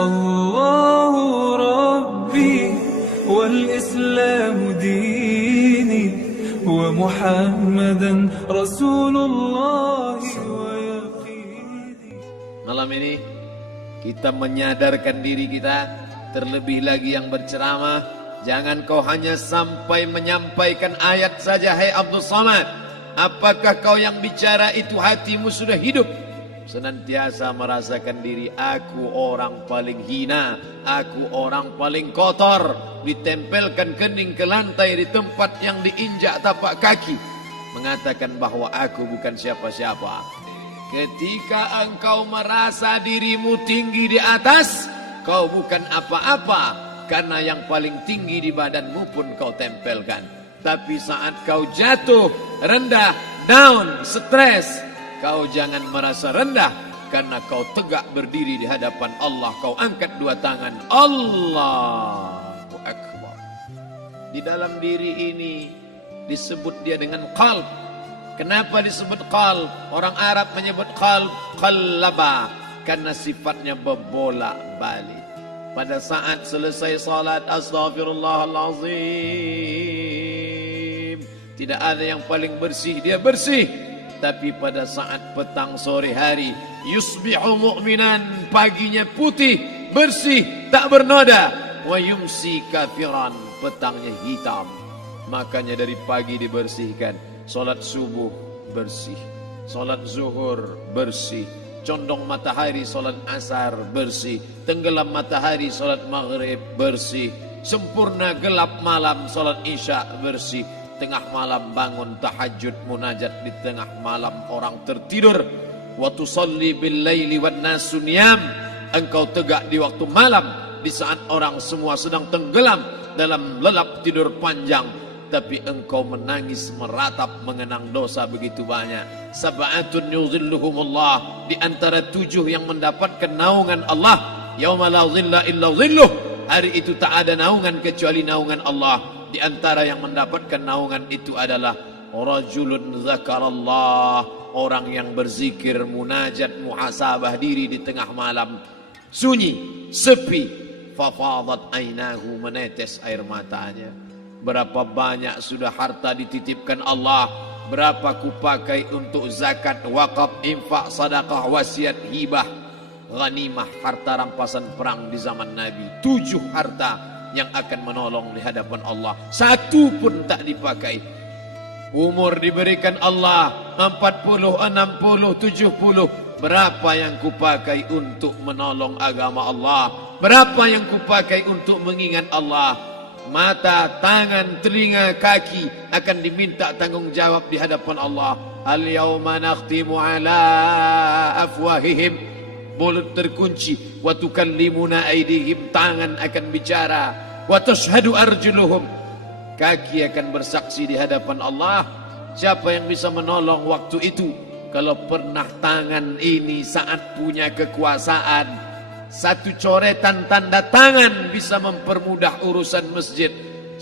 الله ربي والإسلام ديني ومحمدا رسول الله ويقيني. Malam ini kita menyadarkan diri kita, terlebih lagi yang berceramah, jangan kau hanya sampai menyampaikan ayat saja. Hai Abdul Somad, apakah kau yang bicara itu hatimu sudah hidup? Senantiasa merasakan diri, aku orang paling hina, aku orang paling kotor, ditempelkan kening ke lantai di tempat yang diinjak tapak kaki, mengatakan bahwa aku bukan siapa-siapa. Ketika engkau merasa dirimu tinggi di atas, kau bukan apa-apa, karena yang paling tinggi di badanmu pun kau tempelkan. Tapi saat kau jatuh, rendah, down, stres, kau jangan merasa rendah, karena kau tegak berdiri di hadapan Allah. Kau angkat dua tangan, Allahu Akbar. Di dalam diri ini disebut dia dengan qalb. Kenapa disebut qalb? Orang Arab menyebut qalb qallaba, karena sifatnya berbolak-balik. Pada saat selesai salat, astaghfirullahalazim, tidak ada yang paling bersih, dia bersih. Tapi pada saat petang sore hari, yusbihu mu'minan, paginya putih, bersih, tak bernoda. Wa yumsi kafiran, petangnya hitam. Makanya dari pagi dibersihkan. Solat subuh bersih, solat zuhur bersih, condong matahari solat asar bersih, tenggelam matahari solat maghrib bersih, sempurna gelap malam solat isya bersih, tengah malam bangun tahajud munajat di tengah malam orang tertidur. Wa tusalli bil laili wan nasu niyam, engkau tegak di waktu malam di saat orang semua sedang tenggelam dalam lelap tidur panjang, tapi engkau menangis meratap mengenang dosa begitu banyak. Sab'atun yuzilluhumullah, di antara 7 yang mendapatkan naungan Allah. Yauma la zilla illa zilluh, hari itu tak ada naungan kecuali naungan Allah. Di antara yang mendapatkan naungan itu adalah rajulun zakarallah, orang yang berzikir, munajat, muhasabah diri di tengah malam, sunyi, sepi, fafadat ainahu, menetes air matanya. Berapa banyak sudah harta dititipkan Allah, berapa kupakai untuk zakat, wakaf, infak, sedekah, wasiat, hibah, ghanimah, harta rampasan perang di zaman Nabi. 7 harta yang akan menolong di hadapan Allah, 1 pun tak dipakai. Umur diberikan Allah 40, 60, 70. Berapa yang kupakai untuk menolong agama Allah? Berapa yang kupakai untuk mengingat Allah? Mata, tangan, telinga, kaki akan diminta tanggung jawab di hadapan Allah. Al-yawma nakhtimu ala afwahihim, mulut terkunci. Wa tukallimuna aydihim, tangan akan bicara. Wa tashhadu arjuluhum, kaki akan bersaksi di hadapan Allah. Siapa yang bisa menolong waktu itu? Kalau pernah tangan ini saat punya kekuasaan, 1 coretan tanda tangan bisa mempermudah urusan masjid.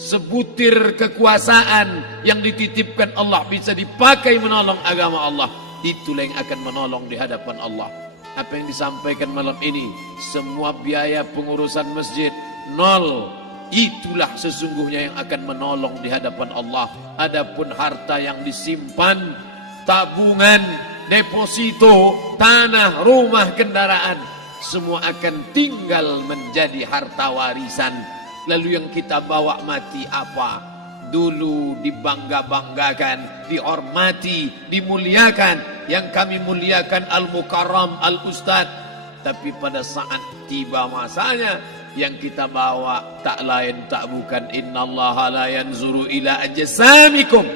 Sebutir kekuasaan yang dititipkan Allah bisa dipakai menolong agama Allah. Itulah yang akan menolong di hadapan Allah. Apa yang disampaikan malam ini, semua biaya pengurusan masjid 0. Itulah sesungguhnya yang akan menolong di hadapan Allah. Adapun harta yang disimpan, tabungan, deposito, tanah, rumah, kendaraan, semua akan tinggal menjadi harta warisan. Lalu yang kita bawa mati apa? Dulu dibangga-banggakan, dihormati, dimuliakan. Yang kami muliakan Al-Mukarram, Al-Ustad. Tapi pada saat tiba masanya, yang kita bawa tak lain tak bukan innallaha la yanzuru ila ajsamikum.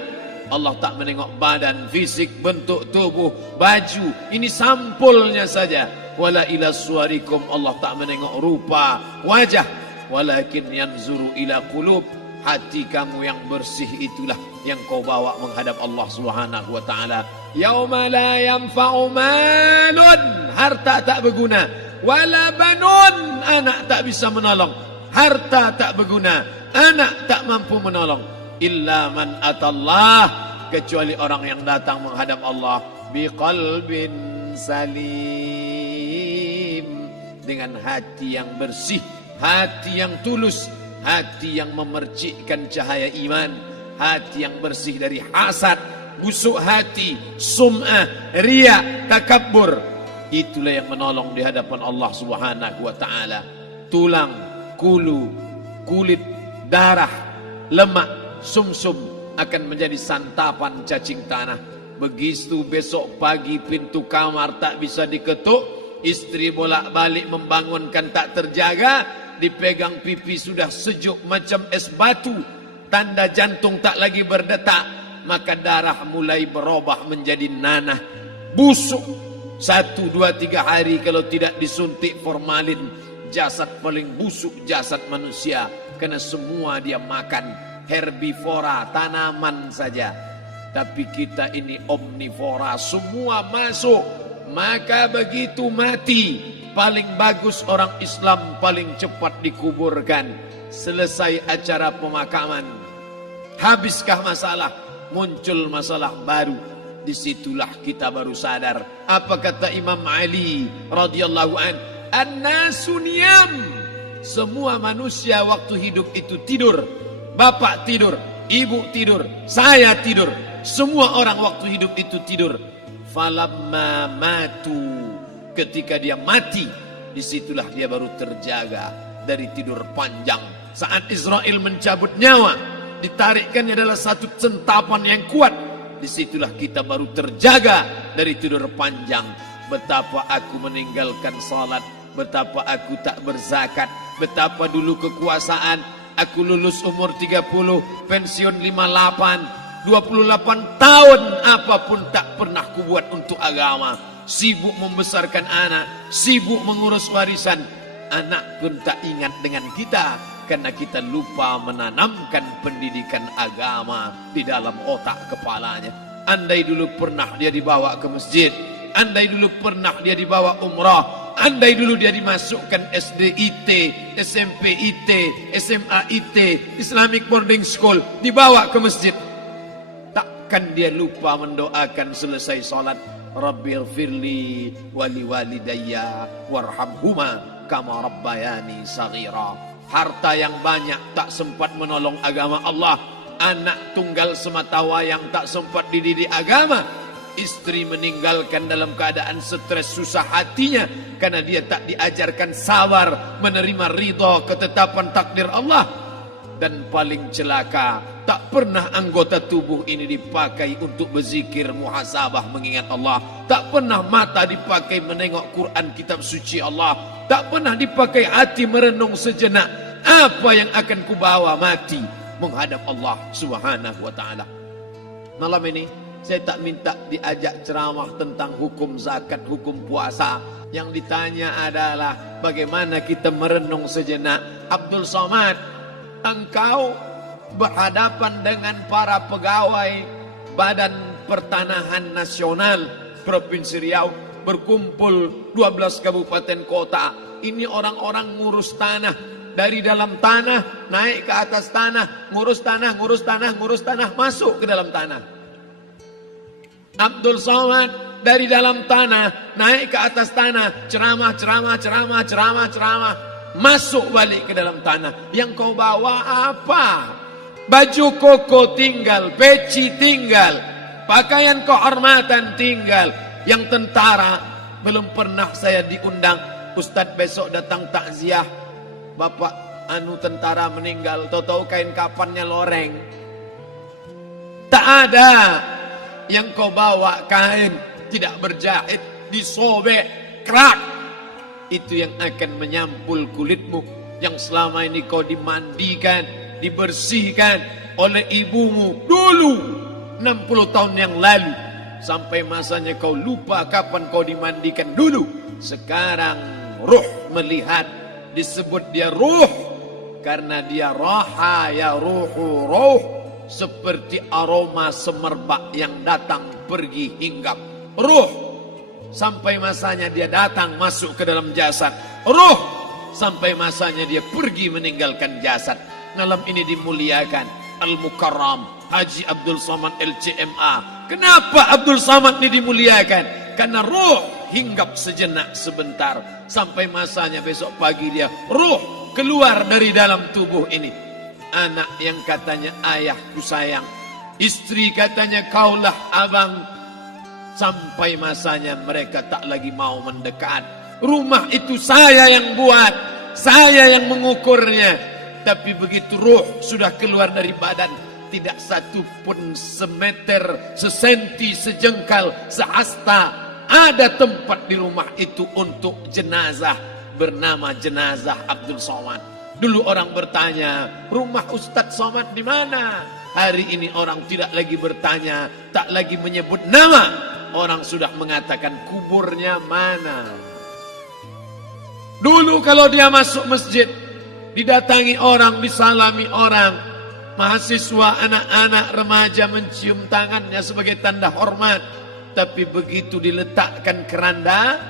Allah tak menengok badan, fisik, bentuk tubuh, baju. Ini sampulnya saja. Wala ila suwarikum, Allah tak menengok rupa, wajah. Walakin yanzuru ila qulub, hati kamu yang bersih itulah yang kau bawa menghadap Allah Subhanahu wa taala. Yauma la yanfa'u malun, harta tak berguna, wala banun, anak tak bisa menolong. Harta tak berguna, anak tak mampu menolong. Illa man atallah, kecuali orang yang datang menghadap Allah biqalbin salim, dengan hati yang bersih, hati yang tulus, hati yang memercikkan cahaya iman, hati yang bersih dari hasad, busuk hati, sum'ah, riya, takabbur. Itulah yang menolong di hadapan Allah Subhanahu wa taala. Tulang, kulu, kulit, darah, lemak, sumsum akan menjadi santapan cacing tanah. Begitu besok pagi pintu kamar tak bisa diketuk, istri bolak-balik membangunkan tak terjaga, dipegang pipi sudah sejuk macam es batu, tanda jantung tak lagi berdetak, maka darah mulai berubah menjadi nanah, busuk. 1, 2, 3 hari kalau tidak disuntik formalin, jasad paling busuk jasad manusia, karena semua dia makan herbivora, tanaman saja. Tapi kita ini omnivora, semua masuk. Maka begitu mati, paling bagus orang Islam paling cepat dikuburkan. Selesai acara pemakaman, habiskah masalah, muncul masalah baru. Disitulah kita baru sadar. Apa kata Imam Ali radhiyallahu an? An-nasu niyam. Semua manusia waktu hidup itu tidur. Bapak tidur, ibu tidur, saya tidur. Semua orang waktu hidup itu tidur. Falamma matu, ketika dia mati, disitulah dia baru terjaga dari tidur panjang. Saat Israel mencabut nyawa, ditarikkannya adalah satu centapan yang kuat. Disitulah kita baru terjaga dari tidur panjang. Betapa aku meninggalkan salat, betapa aku tak berzakat, betapa dulu kekuasaan. Aku lulus umur 30, pensiun 58, 28 tahun apapun tak pernah kubuat untuk agama. Sibuk membesarkan anak, sibuk mengurus warisan. Anak pun tak ingat dengan kita, karena kita lupa menanamkan pendidikan agama di dalam otak kepalanya. Andai dulu pernah dia dibawa ke masjid, andai dulu pernah dia dibawa umrah, andai dulu dia dimasukkan SD IT, SMP IT, SMA IT, Islamic Boarding School, dibawa ke masjid, takkan dia lupa mendoakan selesai salat, Rabbighfirli wali walidayya warhamhuma kama rabbayani saghira. Harta yang banyak tak sempat menolong agama Allah. Anak tunggal semata wayang tak sempat dididik agama. Istri meninggalkan dalam keadaan stres susah hatinya karena dia tak diajarkan sabar menerima ridha ketetapan takdir Allah. Dan paling celaka, tak pernah anggota tubuh ini dipakai untuk berzikir, muhasabah, mengingat Allah. Tak pernah mata dipakai menengok Quran, kitab suci Allah. Tak pernah dipakai hati merenung sejenak, apa yang akan kubawa mati menghadap Allah Subhanahu wa taala. Malam ini saya tak minta diajak ceramah tentang hukum zakat, hukum puasa. Yang ditanya adalah bagaimana kita merenung sejenak. Abdul Somad, engkau berhadapan dengan para pegawai Badan Pertanahan Nasional Provinsi Riau, berkumpul 12 kabupaten kota. Ini orang-orang ngurus tanah, dari dalam tanah naik ke atas tanah, ngurus tanah, ngurus tanah, ngurus tanah, masuk ke dalam tanah. Abdul Somad dari dalam tanah naik ke atas tanah, ceramah, ceramah, ceramah, ceramah, ceramah, masuk balik ke dalam tanah. Yang kau bawa apa? Baju koko tinggal, peci tinggal, pakaian kehormatan tinggal. Yang tentara belum pernah saya diundang. Ustadz besok datang takziah, bapak anu tentara meninggal, tahu-tahu kain kafannya loreng. Tak ada. Yang kau bawa kain tidak berjahit, disobek, kerak. Itu yang akan menyampul kulitmu, yang selama ini kau dimandikan, dibersihkan oleh ibumu dulu 60 tahun yang lalu. Sampai masanya kau lupa kapan kau dimandikan dulu. Sekarang ruh melihat, disebut dia ruh karena dia raha ya ruhu ruh, seperti aroma semerbak yang datang pergi hinggap. Ruh sampai masanya dia datang masuk ke dalam jasad. Ruh sampai masanya dia pergi meninggalkan jasad. Malam ini dimuliakan Al-Mukarram Haji Abdul Somad LCMA. Kenapa Abdul Somad ini dimuliakan? Karena ruh hinggap sejenak sebentar. Sampai masanya besok pagi dia ruh keluar dari dalam tubuh ini. Anak yang katanya ayahku sayang, istri katanya kaulah abang. Sampai masanya mereka tak lagi mau mendekat. Rumah itu saya yang buat, saya yang mengukurnya. Tapi begitu ruh sudah keluar dari badan, tidak satu pun semeter, sesenti, sejengkal, sehasta ada tempat di rumah itu untuk jenazah bernama jenazah Abdul Somad. Dulu orang bertanya, rumah Ustadz Somad di mana? Hari ini orang tidak lagi bertanya, tak lagi menyebut nama. Orang sudah mengatakan kuburnya mana. Dulu kalau dia masuk masjid, didatangi orang, disalami orang. Mahasiswa, anak-anak, remaja mencium tangannya sebagai tanda hormat. Tapi begitu diletakkan keranda,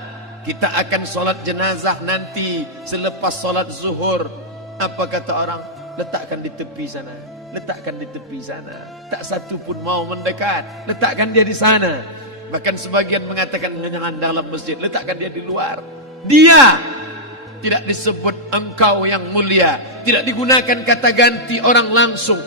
kita akan sholat jenazah nanti selepas sholat zuhur. Apa kata orang? Letakkan di tepi sana, letakkan di tepi sana. Tak satu pun mau mendekat, letakkan dia di sana. Bahkan sebagian mengatakan jangan dalam masjid, letakkan dia di luar. Dia tidak disebut engkau yang mulia, tidak digunakan kata ganti orang langsung.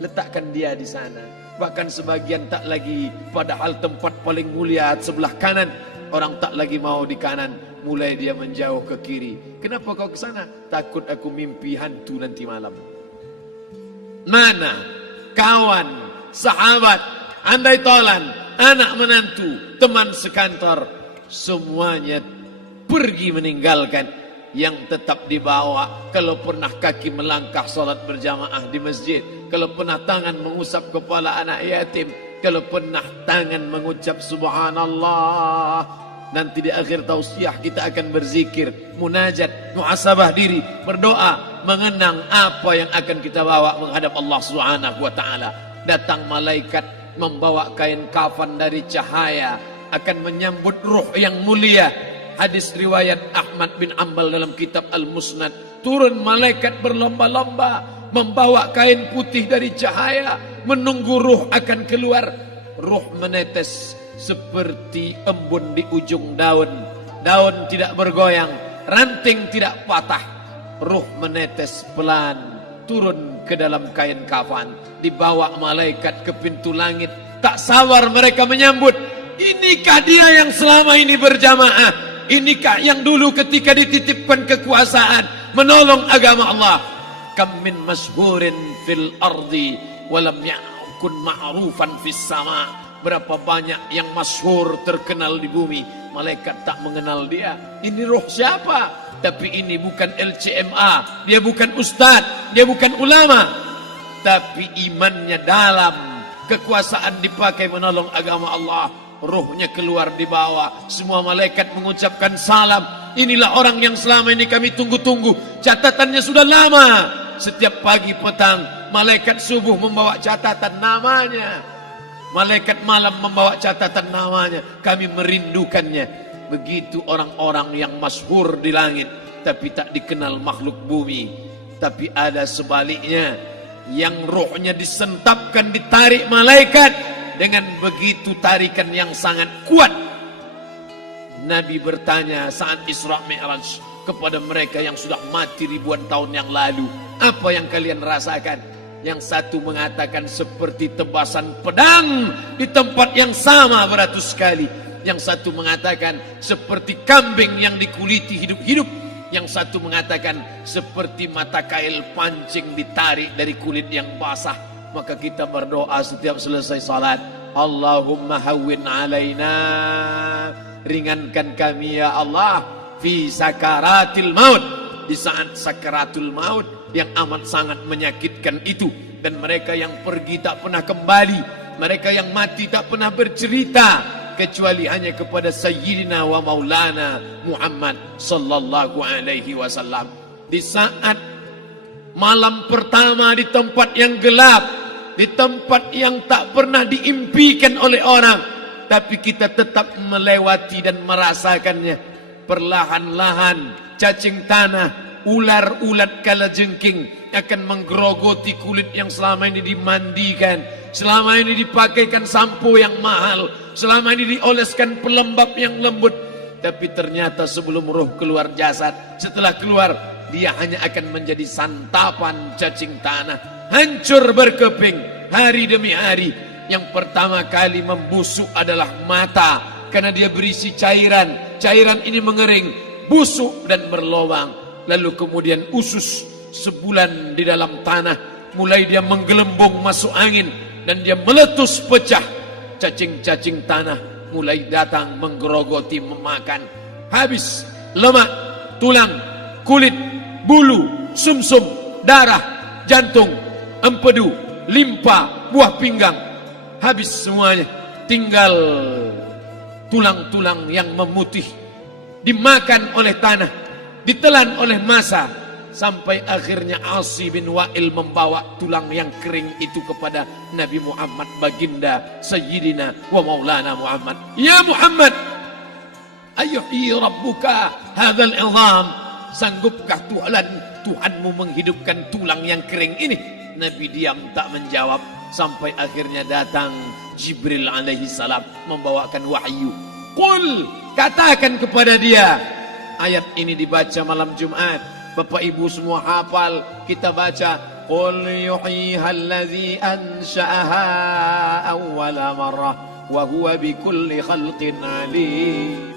Letakkan dia di sana. Bahkan sebagian tak lagi, padahal tempat paling mulia sebelah kanan, orang tak lagi mau di kanan, mulai dia menjauh ke kiri. Kenapa kau ke sana? Takut aku mimpi hantu nanti malam. Mana kawan, sahabat, andai tolan, anak menantu, teman sekantor, semuanya pergi meninggalkan. Yang tetap dibawa, kalau pernah kaki melangkah salat berjamaah di masjid, kalau pernah tangan mengusap kepala anak yatim, kalau pernah tangan mengucap subhanallah. Nanti di akhir tausiah kita akan berzikir, munajat, muhasabah diri, berdoa, mengenang apa yang akan kita bawa menghadap Allah Subhanahu wa taala. Datang malaikat membawa kain kafan dari cahaya, akan menyambut ruh yang mulia. Hadis riwayat Ahmad bin Ambal dalam kitab Al-Musnad. Turun malaikat berlomba-lomba membawa kain putih dari cahaya, menunggu ruh akan keluar. Ruh menetes seperti embun di ujung daun. Daun tidak bergoyang, ranting tidak patah. Ruh menetes pelan turun ke dalam kain kafan, dibawa malaikat ke pintu langit. Tak sabar mereka menyambut. Inikah dia yang selama ini berjamaah? Inikah yang dulu ketika dititipkan kekuasaan menolong agama Allah? Kam min masyhurin fil ardi walam yakun ma'rufan fis sama. Berapa banyak yang masyhur terkenal di bumi, malaikat tak mengenal dia. Ini roh siapa? Tapi ini bukan LCMA, dia bukan ustadz, dia bukan ulama, tapi imannya dalam, kekuasaan dipakai menolong agama Allah. Ruhnya keluar di bawah, semua malaikat mengucapkan salam. Inilah orang yang selama ini kami tunggu-tunggu, catatannya sudah lama. Setiap pagi petang, malaikat subuh membawa catatan namanya, malaikat malam membawa catatan namanya. Kami merindukannya. Begitu orang-orang yang masyhur di langit, tapi tak dikenal makhluk bumi. Tapi ada sebaliknya, yang rohnya disentapkan, ditarik malaikat. Dengan begitu tarikan yang sangat kuat, Nabi bertanya saat Isra Mi'raj kepada mereka yang sudah mati ribuan tahun yang lalu, apa yang kalian rasakan? Yang satu mengatakan seperti tebasan pedang di tempat yang sama beratus kali. Yang satu mengatakan seperti kambing yang dikuliti hidup-hidup. Yang satu mengatakan seperti mata kail pancing ditarik dari kulit yang basah. Maka kita berdoa setiap selesai salat, Allahumma hawwin alaina, ringankan kami ya Allah, fi sakaratil maut, di saat sakaratul maut yang amat sangat menyakitkan itu. Dan mereka yang pergi tak pernah kembali, mereka yang mati tak pernah bercerita, kecuali hanya kepada Sayyidina wa Maulana Muhammad sallallahu alaihi wasallam. Di saat malam pertama di tempat yang gelap, di tempat yang tak pernah diimpikan oleh orang, tapi kita tetap melewati dan merasakannya. Perlahan-lahan cacing tanah, ular-ulat kalajengking akan menggerogoti kulit yang selama ini dimandikan, selama ini dipakaikan sampo yang mahal, selama ini dioleskan pelembab yang lembut. Tapi ternyata sebelum roh keluar jasad, setelah keluar, dia hanya akan menjadi santapan cacing tanah. Hancur berkeping hari demi hari. Yang pertama kali membusuk adalah mata, karena dia berisi cairan. Cairan ini mengering, busuk dan berlubang. Lalu kemudian usus sebulan di dalam tanah. Mulai dia menggelembung masuk angin dan dia meletus pecah. Cacing-cacing tanah mulai datang menggerogoti, memakan. Habis lemak, tulang, kulit, bulu, sumsum, darah, jantung, empedu, limpa, buah pinggang. Habis semuanya, tinggal tulang-tulang yang memutih, dimakan oleh tanah, ditelan oleh massa. Sampai akhirnya Asi bin Wa'il membawa tulang yang kering itu kepada Nabi Muhammad, baginda Sayyidina wa Maulana Muhammad. Ya Muhammad, ayuhyi rabbuka hadzal izam, sanggupkah Tuhanmu menghidupkan tulang yang kering ini? Nabi diam tak menjawab, sampai akhirnya datang Jibril alaihi salam membawakan wahyu. Qul, katakan kepada dia. Ayat ini dibaca malam Jumat. Bapak Ibu semua hafal, kita baca qul yuhyiha allazi ansha'aha awwala marrah wa huwa bikulli khalqin alim.